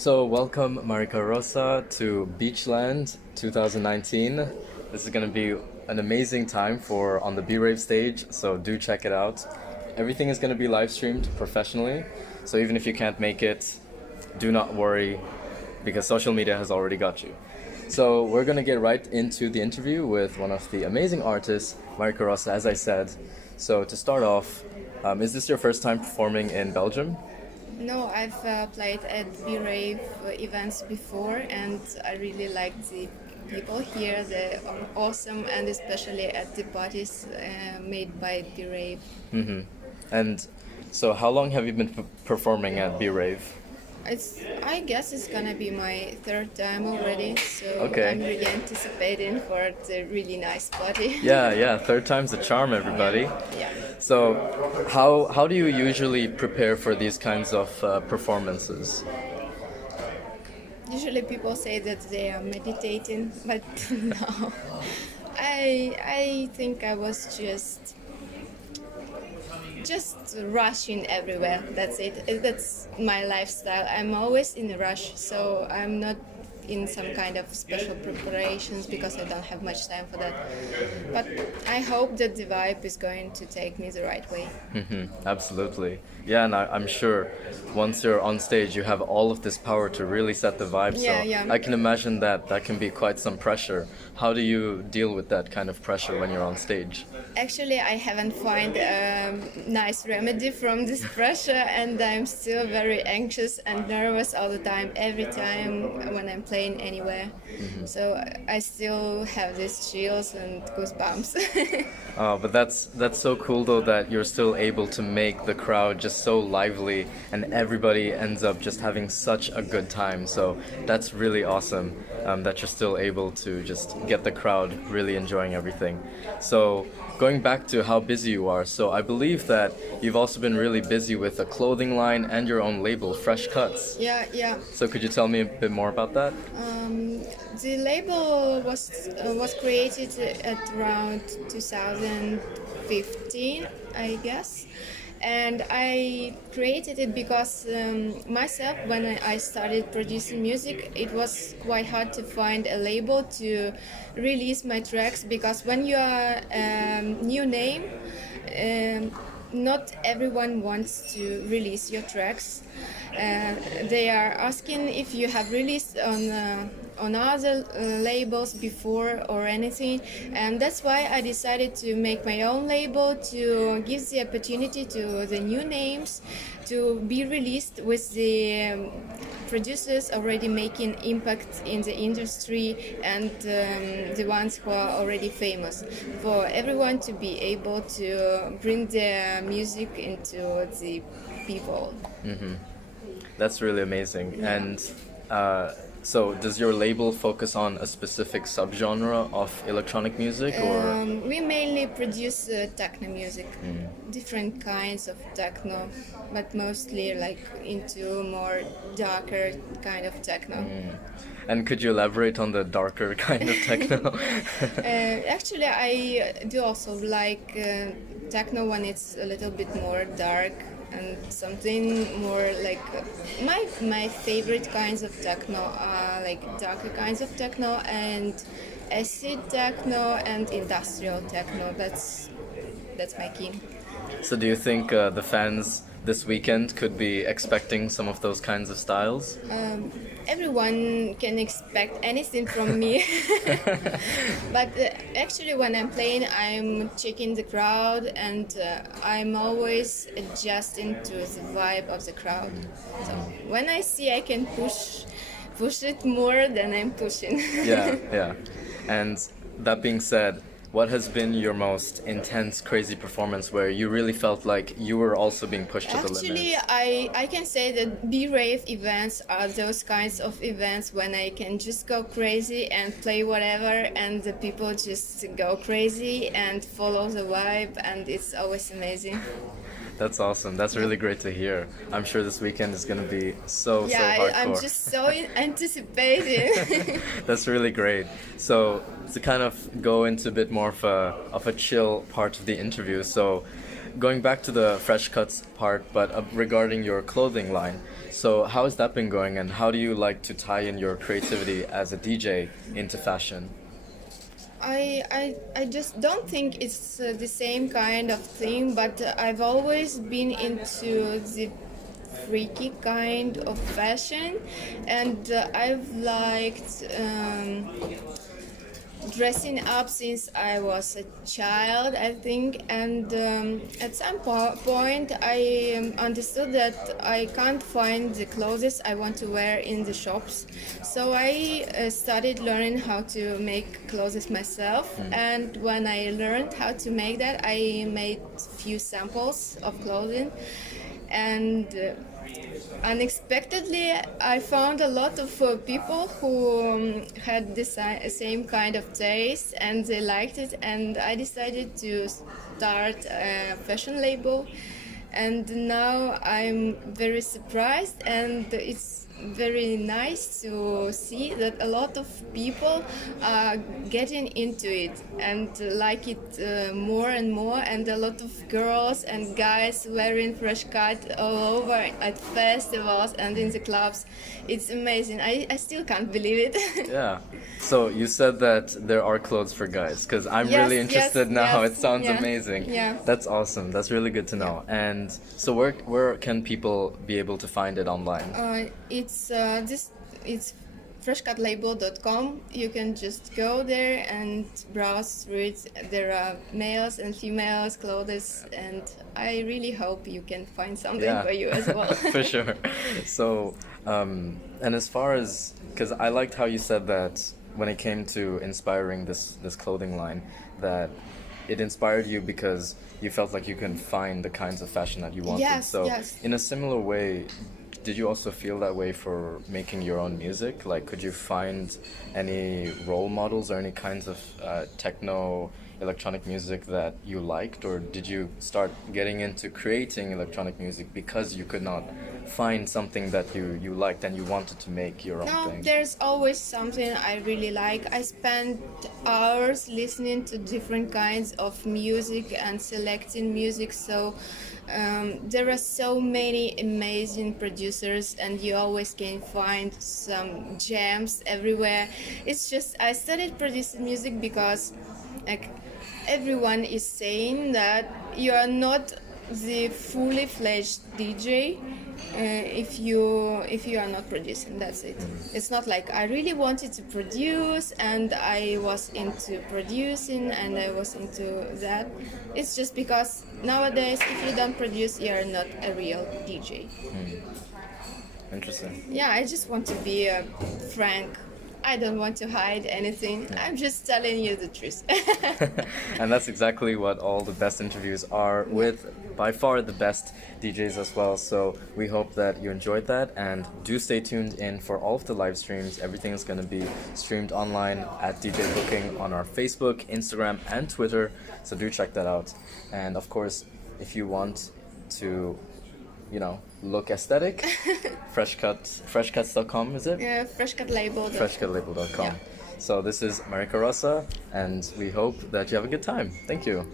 So, welcome Marika Rossa to Beachland 2019. This is going to be an amazing time for on the Be Rave stage, so do check it out. Everything is going to be live streamed professionally, so even if you can't make it, do not worry because social media has already got you. So, we're going to get right into the interview with one of the amazing artists, Marika Rossa, as I said. So, to start off, is this your first time performing in Belgium? No, I've played at Be Rave events before, and I really like the people here. They're awesome, and especially at the parties made by Be Rave. And so, how long have you been performing at Be Rave? I guess it's gonna be my third time already, so Okay. I'm really anticipating for the really nice party. Yeah, third time's the charm, everybody. Yeah. So, how do you usually prepare for these kinds of performances? Usually people say that they are meditating, but no. I think I was just rushing everywhere. That's it. That's my lifestyle. I'm always in a rush, so I'm not in some kind of special preparations because I don't have much time for that. But I hope that the vibe is going to take me the right way. Absolutely. Yeah, and I'm sure once you're on stage, you have all of this power to really set the vibe. Yeah, So yeah. I can imagine that that can be quite some pressure. How do you deal with that kind of pressure when you're on stage? Actually, I haven't found a nice remedy from this pressure, and I'm still very anxious and nervous all the time, every time when I'm playing anywhere. So I still have these chills and goosebumps. But that's so cool though that you're still able to make the crowd just so lively and everybody ends up just having such a good time. So that's really awesome that you're still able to just get the crowd really enjoying everything. So going back to how busy you are, so I believe that you've also been really busy with a clothing line and your own label, Fresh Cuts. Yeah. So could you tell me a bit more about that? The label was created at around 2015, I guess. And I created it because myself, when I started producing music, it was quite hard to find a label to release my tracks because when you are new name, not everyone wants to release your tracks. They are asking if you have released on other labels before or anything, and that's why I decided to make my own label to give the opportunity to the new names to be released with the producers already making impact in the industry and the ones who are already famous, for everyone to be able to bring their music into the people. That's really amazing. Yeah. And so, does your label focus on a specific subgenre of electronic music, or? We mainly produce techno music, different kinds of techno, but mostly like into more darker kind of techno. And could you elaborate on the darker kind of techno? Actually, I do also like techno when it's a little bit more dark and something more like my favorite kinds of techno are like darker kinds of techno and acid techno and industrial techno. That's my key. So, do you think the fans this weekend could be expecting some of those kinds of styles? Everyone can expect anything from me. But actually, when I'm playing, I'm checking the crowd and I'm always adjusting to the vibe of the crowd. So when I see I can push it more, then I'm pushing. Yeah. And that being said, what has been your most intense, crazy performance where you really felt like you were also being pushed to the Actually, limit? I can say that Be Rave events are those kinds of events when I can just go crazy and play whatever, and the people just go crazy and follow the vibe, and it's always amazing. That's awesome. That's really great to hear. I'm sure this weekend is going to be so Yeah, hardcore. I'm just so anticipating. That's really great. So to kind of go into a bit more of a chill part of the interview. So going back to the fresh cuts part, but regarding your clothing line. So how has that been going, and how do you like to tie in your creativity as a DJ into fashion? I just don't think it's the same kind of thing, but I've always been into the freaky kind of fashion, and I've liked dressing up since I was a child, I think, and at some point I understood that I can't find the clothes I want to wear in the shops. So I started learning how to make clothes myself, and when I learned how to make that, I made few samples of clothing, and unexpectedly, I found a lot of people who had the same kind of taste and they liked it, and I decided to start a fashion label. And now I'm very surprised, and it's very nice to see that a lot of people are getting into it and like it more and more, and a lot of girls and guys wearing fresh cut all over at festivals and in the clubs. It's amazing. I still can't believe it. Yeah. So you said that there are clothes for guys, because I'm Yes, really interested now. yes, It sounds yeah, amazing. yeah. That's awesome. That's really good to know. And so where can people be able to find it online? It's freshcutlabel.com. You can just go there and browse through it. There are males and females clothes, and I really hope you can find something Yeah. for you as well. For sure. So, and as far as, because I liked how you said that when it came to inspiring this clothing line, that it inspired you because you felt like you can find the kinds of fashion that you wanted. Yes, So, yes. in a similar way, did you also feel that way for making your own music? Like, could you find any role models or any kinds of techno electronic music that you liked, or did you start getting into creating electronic music because you could not find something that you liked and you wanted to make your own No, thing? there's always something I really like. I spend hours listening to different kinds of music and selecting music, so there are so many amazing producers, and you always can find some gems everywhere. It's just I started producing music because like everyone is saying that you are not the fully fledged DJ if you are not producing. That's it. It's not like I really wanted to produce and I was into producing and I was into that. It's just because nowadays if you don't produce, you are not a real DJ. Interesting. Yeah, I just want to be frank. I don't want to hide anything. I'm just telling you the truth. And that's exactly what all the best interviews are, with by far the best DJs as well. So we hope that you enjoyed that, and do stay tuned in for all of the live streams. Everything is going to be streamed online at Deejay Booking on our Facebook, Instagram, and Twitter. So do check that out. And of course, if you want to, look aesthetic, freshcuts.com, is it? Freshcutlabel. Freshcutlabel.com. Yeah. So this is Marika Rossa, and we hope that you have a good time. Thank you.